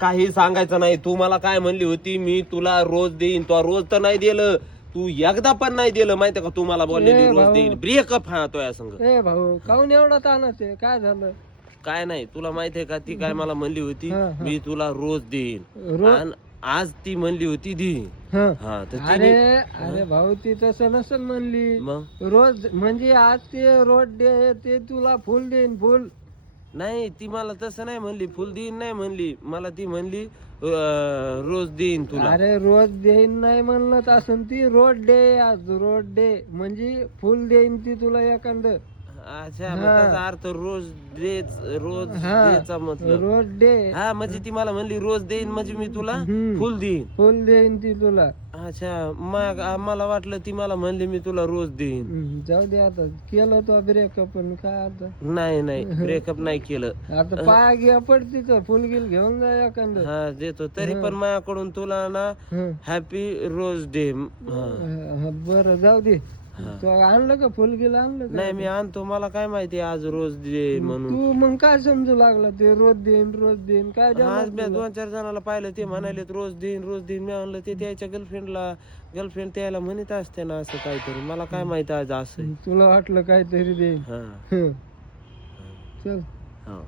काही सांगायचं नाही. तू मला काय म्हणली होती, मी तुला रोज देईन. तो रोज तर नाही दिलं, तू एकदा पण नाही दिलं. माहितीये का तू मला बोललेली रोज देईन. ब्रेकअप हा तो या संग. ए भाऊ काऊन एवढा ताणच आहे, काय झालं? काय नाही तुला माहितीये का, ती काय मला म्हणली होती, मी तुला रोज देईन. रोज? आणि आज ती म्हणली होती देईन. हं. हा तर अरे तिने अरे भाऊ ती तसं नसेल म्हणली. मग रोज म्हणजे आज ते रोज डे ते तुला फुल देईन फुल. नाही, ती मला तसं नाही म्हणली, फुल देईन नाही म्हणली मला. ती म्हणली रोज देईन तुला. अरे रोज देईन नाही म्हणत असन ती, रोज डे आज रोज डे म्हणजे फुल देईन ती तुला एखादं. अच्छा, मग त्याचा अर्थ रोज देच, रोज देचा मतलब. रोज डे हा म्हणजे ती मला म्हणली रोज देईन म्हणजे मी तुला फुल देईन. फुल देईन ती तुला. अच्छा, मग मला वाटलं ती मला म्हणली मी तुला रोज देईन. जाऊ दे आता, केलं तो ब्रेकअप पण काय आता. नाही नाही, ब्रेकअप नाही केलं. आता पाया घ्या पडती तर फुल गिल घेऊन जा एखादं. हा देतो, तरी पण माझ्याकडून तुला ना हॅपी रोज डे. बरं जाऊ दे. तू आणलं का फुल गिल आणलं का? नाही मी आणतो, मला काय माहिती आज रोज दे म्हणून. तू मग काय समजू लागला ते रोज देईन काय आज मी 2-4 जणाला पाहिलं, ते म्हणाले रोज देईन रोज देईन. मी म्हणलं ते त्याच्या गर्लफ्रेंड त्याला म्हणत असते ना असं काहीतरी. मला काय माहिती आज असं. तुला वाटलं काहीतरी देईन. हा चल. हा.